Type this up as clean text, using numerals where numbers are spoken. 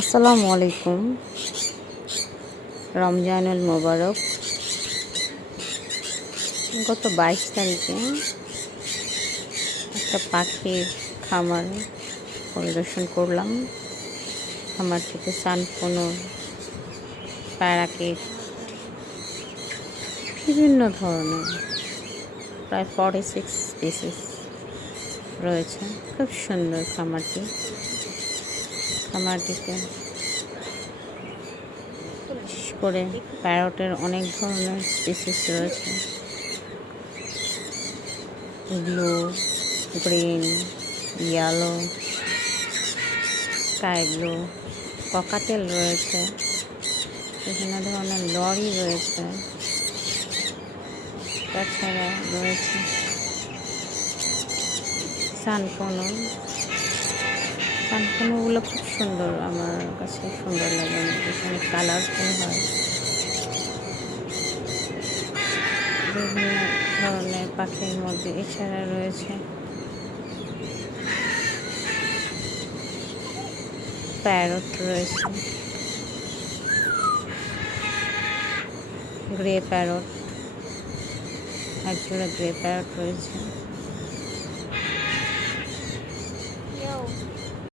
আসসালামু আলাইকুম। রমজানুল মোবারক। গত 22 তারিখে একটা পাখির খামার পরিদর্শন করলাম। খামারটিতে সানকোনর, প্যারাকিট, বিভিন্ন ধরনের প্রায় 46 স্পিসিস রয়েছে। খুব সুন্দর খামারটিতে বিশেষ করে প্যারটের অনেক ধরনের স্পিসিস রয়েছে। Blue, green, yellow, sky blue, cockatiel রয়েছে, বিভিন্ন ধরনের লরি রয়েছে। তাছাড়া রয়েছে সানকোনোগুলো খুব সুন্দর, আমার কাছে সুন্দর লাগে, অনেক কালারফুল হয়। বিভিন্ন ধরনের পাখির মধ্যে এছাড়া রয়েছে প্যারট রয়েছে, গ্রে প্যারট, একজোড়া গ্রে প্যারট রয়েছে।